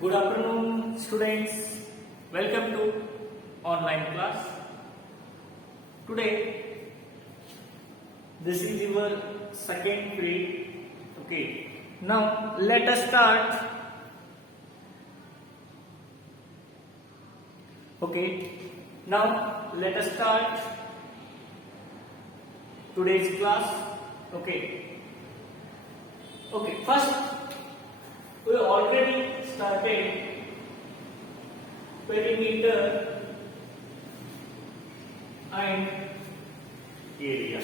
Good afternoon, students. Welcome to online class. Today, this is your second period. Okay. Now, let us start. Okay. Now, let us start today's class. Okay. Okay. First, we already started perimeter and area.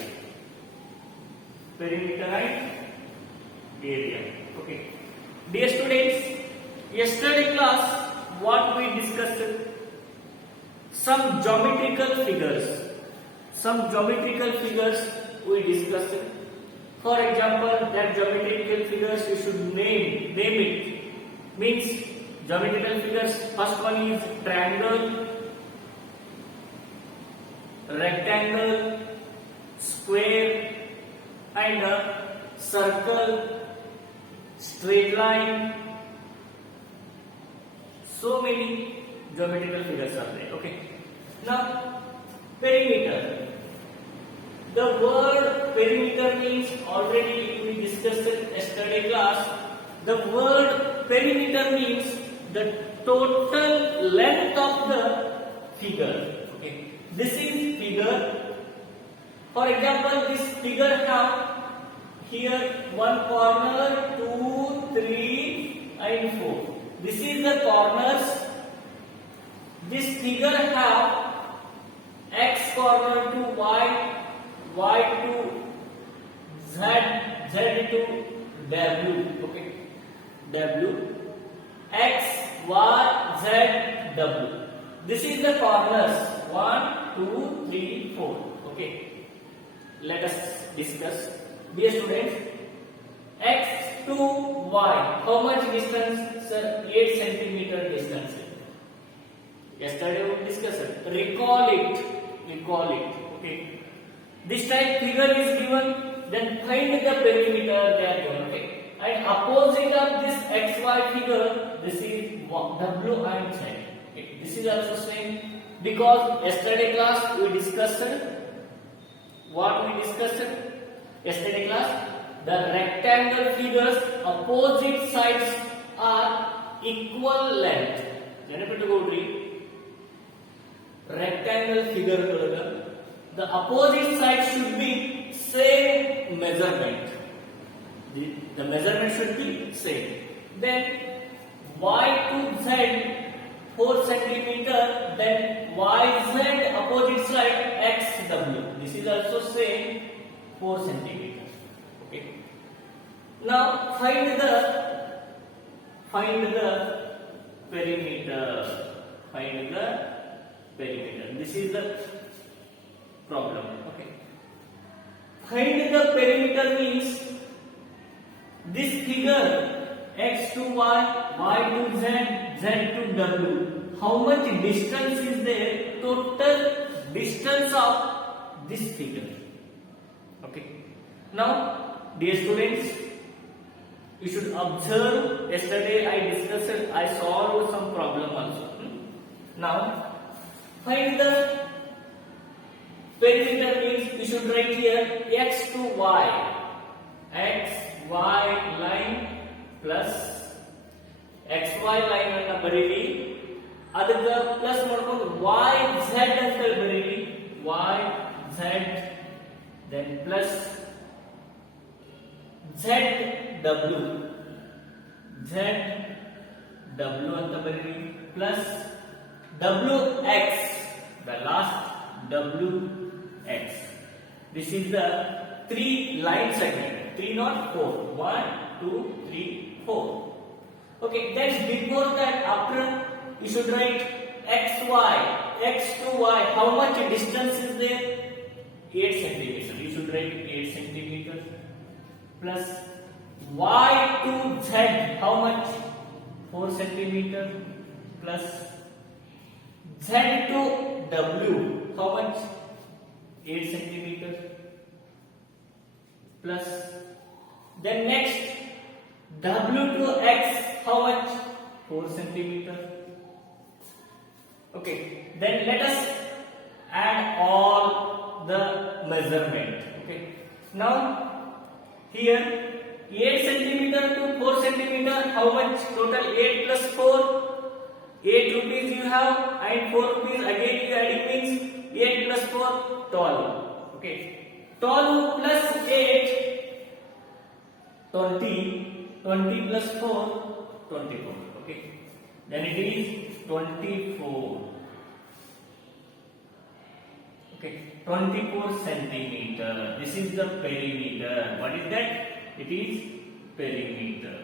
Perimeter and area. Okay. Dear students, yesterday class what we discussed, some geometrical figures. Some geometrical figures we discussed. For example, that geometrical figures you should name it. Means geometrical figures. First one is triangle, rectangle, square, and a circle, straight line. So many geometrical figures are there. Okay. Now, perimeter. The word perimeter means already we discussed it yesterday class. The word perimeter means the total length of the figure. Okay. This is figure. For example, this figure have here one corner, 2, 3, and 4. This is the corners. This figure have x corner to y. Y to Z, Z to W, okay, W, X, Y, Z, W. This is the corners, 1, 2, 3, 4, okay. Let us discuss. Dear students, X to Y, how much distance? Sir, 8 centimeter distance. Yesterday we discussed it. Recall it, okay. This type figure is given, then find the perimeter they are given. Okay. And opposite of this XY figure, this is W and Z. Okay. This is also same because yesterday class we discussed what we discussed yesterday class. The rectangle figures opposite sides are equal length. Rectangle figure. The opposite side should be same measurement. The measurement should be same. Then y to z 4 centimeter. Then yz opposite side xw. This is also same 4 centimeter. Okay. Now find the perimeter. Find the perimeter. This is the problem. Okay. Find the perimeter means this figure x to y, y to z, z to w. How much distance is there? Total distance of this figure. Okay. Now, dear students, you should observe. Yesterday I discussed. I solved some problem also. Now, find the perimeter means we should write here x to y. X, y line plus xy line and ಬರೀರಿ ಅದಕ್ಕೆ plus ಮಾಡ್ಕೊಂಡು y z ಅಂತ ಬರೀರಿ y z then plus z w ಅಂತ ಬರೀರಿ plus w x the last w x. This is the 3 line segment. 3 not 4. 1, 2, 3, 4. Okay, then before that, after you should write xy, x to y. How much distance is there? 8 centimeters. You should write 8 centimeters plus y to z. How much? 4 centimeters plus z to w. How much? 8 centimeters plus then next w to x how much 4 centimeter. Okay, then let us add all the measurement. Okay, now here 8 centimeter to 4 centimeter, how much total? 8 plus 4, 8 rupees you have, and 4 rupees again you adding means 8 plus 4, 12. Okay, 12 plus 8, 20, 20 plus 4, 24. Okay, then it is 24. Okay, 24 centimeter. This is the perimeter. What is that? It is perimeter.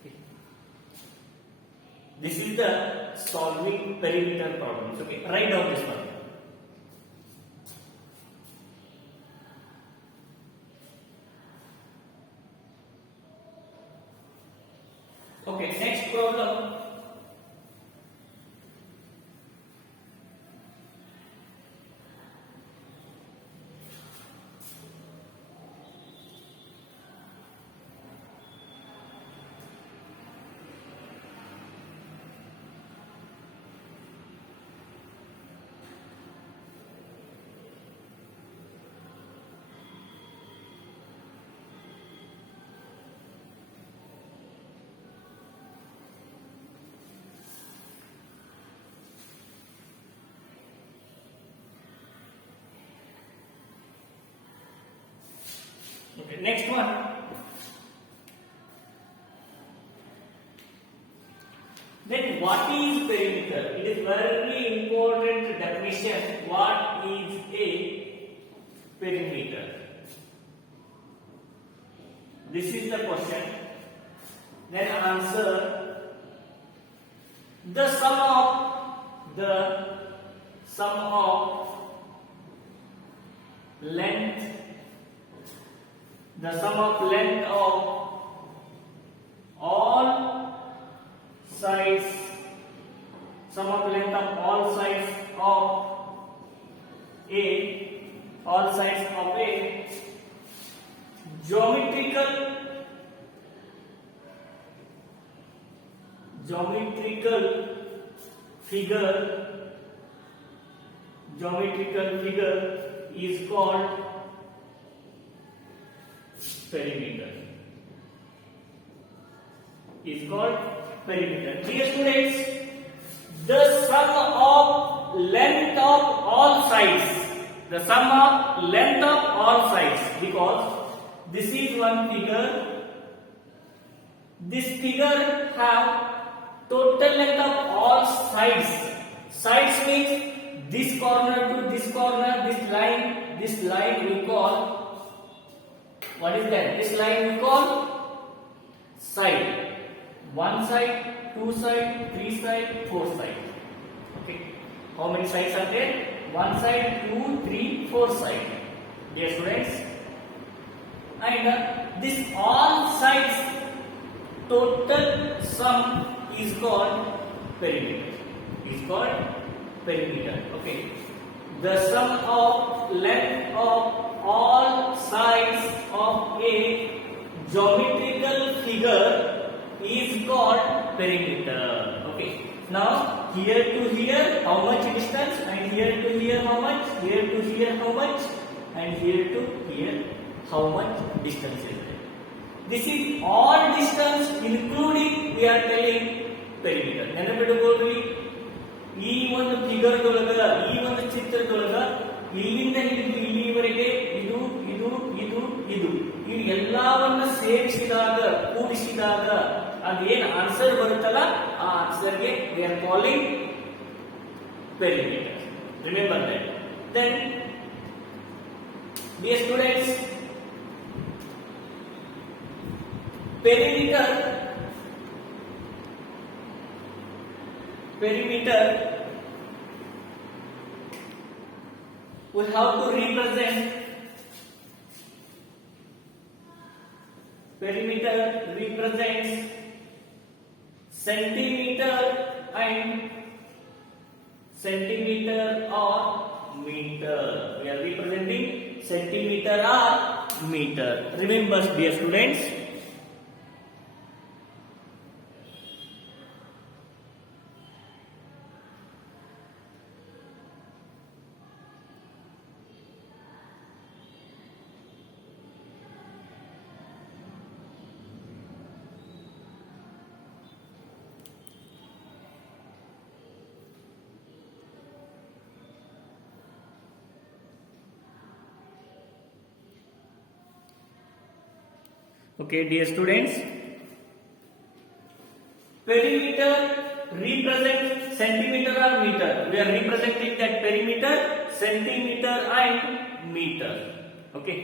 Okay. This is the solving perimeter problems. Okay, write down this one. Okay, next problem. Okay, next one. Then what is perimeter? It is very important definition. What is a perimeter? This is the question. Then answer. The sum of length of all sides, of all sides of a geometrical figure is called perimeter. Dear students, the sum of length of all sides, because this is one figure. This figure have total length of all sides. Sides means this corner to this corner, this line we call, what is that? This line we call side. One side, two side, three side, four side. Okay. How many sides are there? One side, 2, 3, 4 side. Dear students, and this all sides total sum is called perimeter. Okay. The sum of length of all sides of a geometrical figure is called perimeter. Okay. Now here to here how much distance, and here to here how much, here to here how much, and here to here how much distance is there. This is all distance including we are telling perimeter. ನೆನಪಿಟ್ಟುಕೊಳ್ಳಿ, ಈ ಒಂದು figure ದೊಳಗ, ಈ ಒಂದು ಚಿತ್ರದೊಳಗ ಇಲ್ಲಿಂದ ಹಿಡಿದು ಇಲ್ಲಿವರೆಗೆ ಇದು ಎಲ್ಲವನ್ನ ಸೇರಿಸಿದಾಗ, ಕೂಡಿಸಿದಾಗ ಅದೇನು ಆನ್ಸರ್ ಬರುತ್ತಲ್ಲ, ಆ ಆನ್ಸರ್ಗೆ we are calling perimeter. Remember that. Then, dear students, perimeter we have to represent. Perimeter represents centimeter or meter. We are representing centimeter or meter. Remember, dear students, Okay, dear students, perimeter represents centimeter or meter. We are representing that perimeter centimeter and meter. Okay.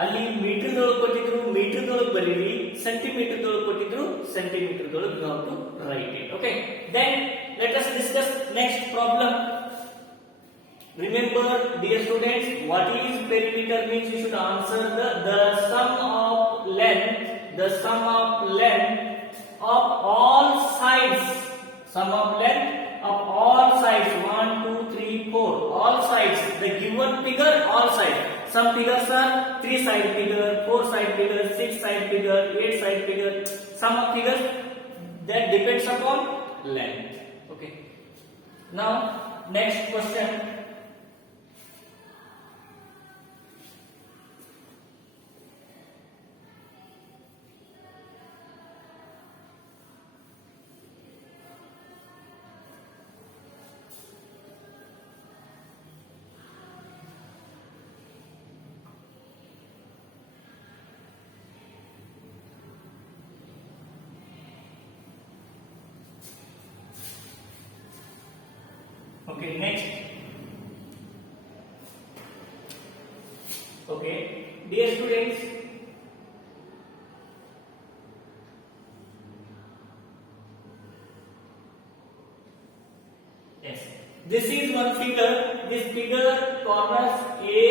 ಅಲ್ಲಿ metre ದೊಳಗೆ ಕೊಟ್ಟಿದ್ರು metre ದೊಳಗೆ ಬರೀರಿ, centimetre ದೊಳಗೆ ಕೊಟ್ಟಿದ್ರು centimetre ದೊಳಗೆ you have to write it. Okay. Then let us discuss next problem. Remember, dear students, what is perimeter means you should answer the sum of length of all sides. Sum of length of all sides 1, 2, 3, 4. All sides. The given figure, all sides. Some figures are 3 side figure, 4 side figure, 6 side figure, 8 side figure. Some of figures that depends upon length. Okay. Now next question. Okay, next. Okay, dear students, yes, this is one figure. This figure corners A,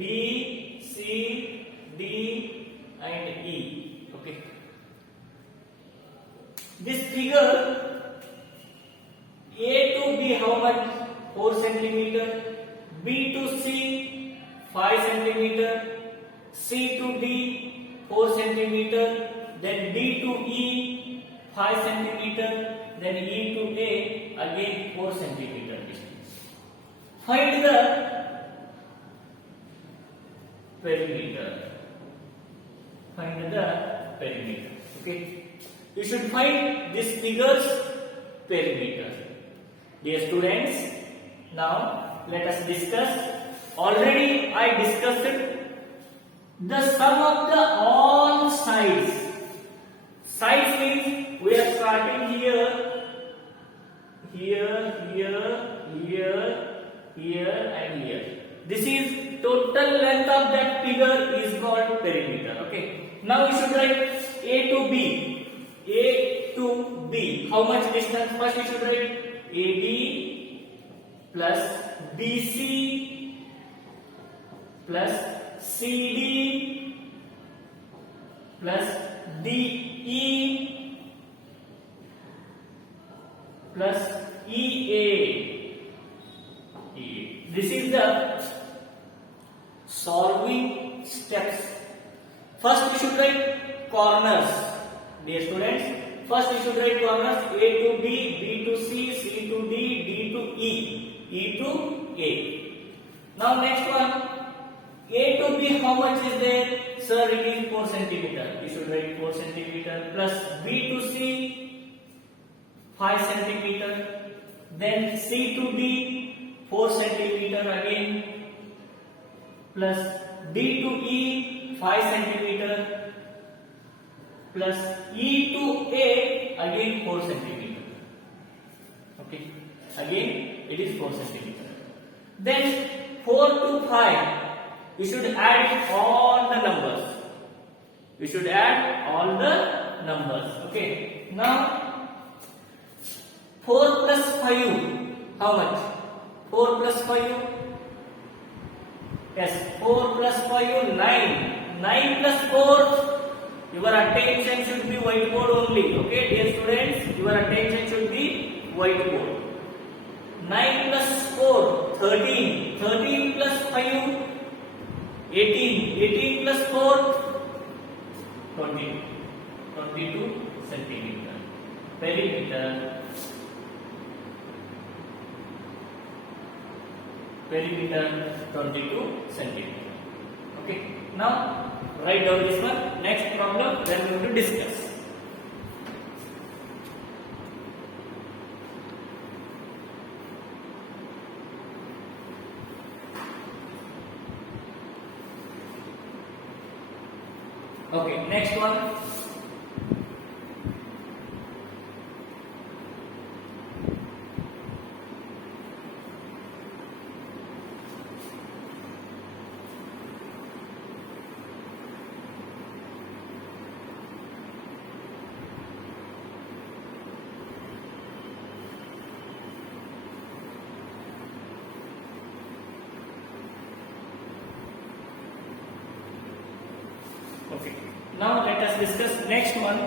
B, C, D and E. Okay, this figure A to B how much? 4 centimeter. B to C 5 centimeter. C to D 4 centimeter. Then D to E 5 centimeter. Then E to A again 4 centimeter distance. Find the perimeter. Find the perimeter. Okay. You should find this figure's perimeter. Dear students, now let us discuss. Already I discussed the sum of the all sides. Sides means we are starting here, here, here, here, here and here. This is total length of that figure is called perimeter. Okay. Now we should write A to B. A to B. How much distance? First we should write AB plus BC plus CD plus DE plus EA. This is the solving steps. First we should write corners. Dear students, first we should write corners A to B, B to C, C to D, D to E, E to A. Now next one, A to B how much is there? Sir, it is 4 centimeter. You should write 4 centimeter plus B to C 5 centimeter. Then C to D 4 centimeter again plus D to E 5 centimeter. Plus E to A again 4 centimeter. Okay, again it is 4 centimeter. Then 4 to 5, you should add all the numbers. You should add all the numbers. Okay, now 4 plus 5, how much? 4 plus 5, yes, 4 plus 5, 9. 9 plus 4. Your attention should be whiteboard only. Okay, dear students, your attention should be whiteboard. 9 plus 4, 13. 13 plus 5, 18. 18 plus 4, 20. 22 centimeter. Perimeter. Perimeter 22 centimeter. Okay. Now write down this one. Next problem, then we will discuss. Okay, next one. Okay. Now let us discuss next one.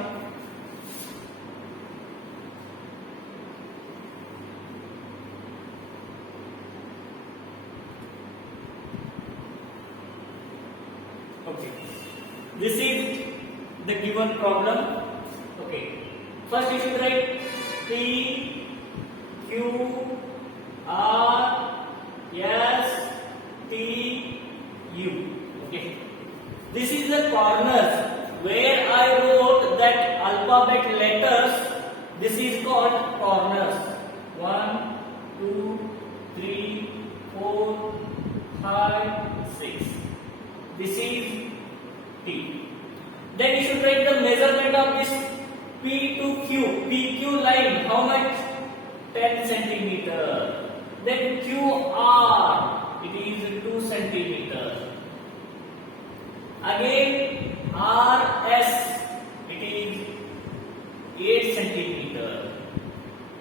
Okay. This is the given problem. Okay. First you should write P, Q, R, S, T, U. Okay. This is the corners where I wrote that alphabet letters. This is called corners. 1, 2, 3, 4, 5, 6. This is T. Then you should write the measurement of this P to Q. PQ line, how much? 10 centimeter. Then QR, it is 2 centimeter. Again RS, it is 8 centimeter.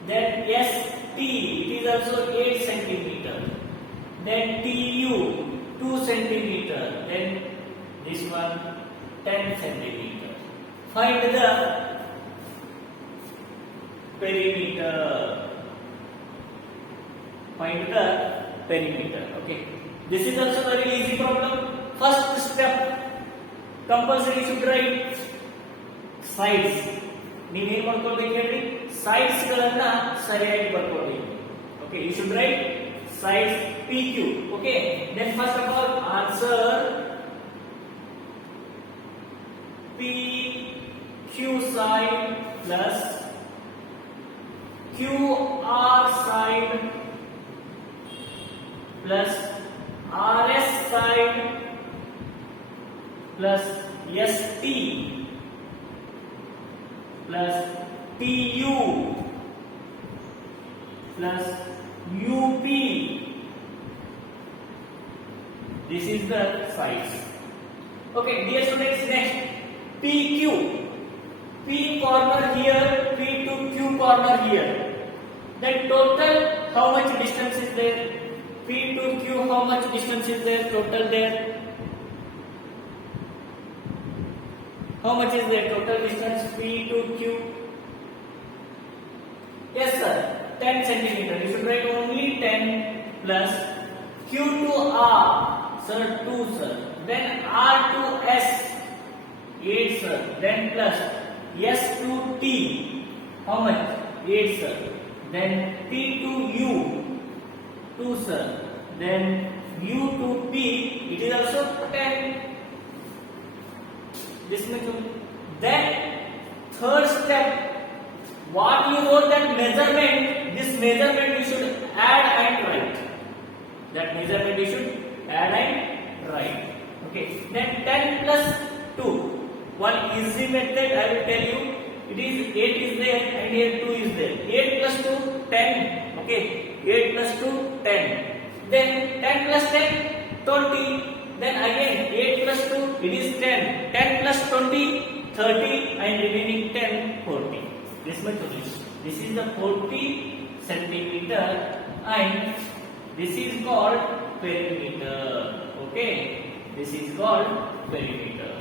Then ST, it is also 8 centimeter. Then TU, 2 centimeter. Then this one 10 centimeter. Find the perimeter. Find the perimeter. Okay. This is also very easy problem. First step, compulsory should write sides. ನೀವೇನು ಮಾಡ್ಕೊಳ್ಬೇಕು ಹೇಳ್ರಿ, sides ಗಳನ್ನ ಸರಿಯಾಗಿ ಬರ್ಕೊಳ್ಬೇಕು. Okay, you should write sides PQ. Okay, then first of all answer PQ side plus QR side plus RS side plus ST plus TU plus UP. This is the size. Okay, dear students, next PQ. P corner here, P to Q corner here. Then total, how much distance is there? P to Q, how much distance is there? Total there. How much is there? Total distance P to Q. Yes, sir. 10 centimeter. You should write only 10 plus Q to R. Sir, 2, sir. Then R to S. 8, sir. Then plus S to T. How much? 8, sir. Then T to U. 2, sir. Then U to P. It is also 10. This means then third step, what you wrote that measurement, this measurement you should add and write. That measurement you should add and write. Okay. Then 10 plus 2. One easy method I will tell you. It is 8 is there and here 2 is there. 8 plus 2, 10. Okay. 8 plus 2, 10. Then 10 plus 10, 20. Then again 8 plus 2, it is 10. 10 plus 20, 30 and remaining 10, 40. This much only. This is the 40 centimeter and this is called perimeter. Okay. This is called perimeter.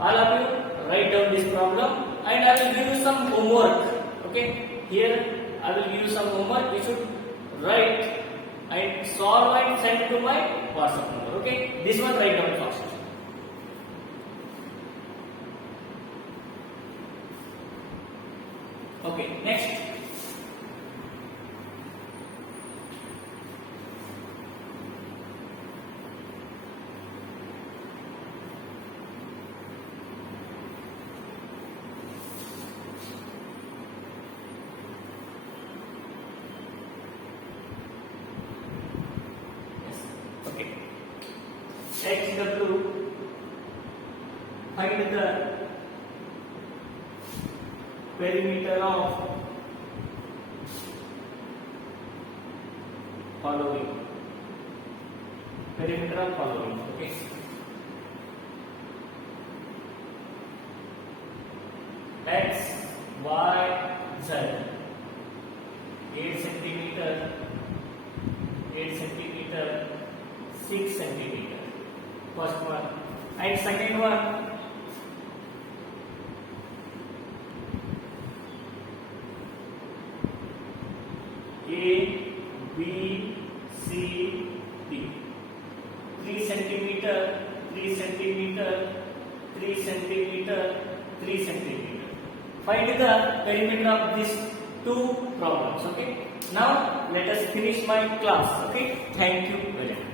All of you write down this problem and I will give you some homework. Okay. Here I will give you some homework. You should write and solve and send to my WhatsApp number. Okay, this one write down first. Okay, next. XW find the perimeter of following. Perimeter of following. Okay. X, Y, Z. 8 centimeter, 8 centimeter, 6 centimeter. First one. And second one. A, B, C, D. 3 centimeter, 3 centimeter, 3 centimeter, 3 centimeter. Find the perimeter of these two problems. Okay. Now let us finish my class. Okay. Thank you very much.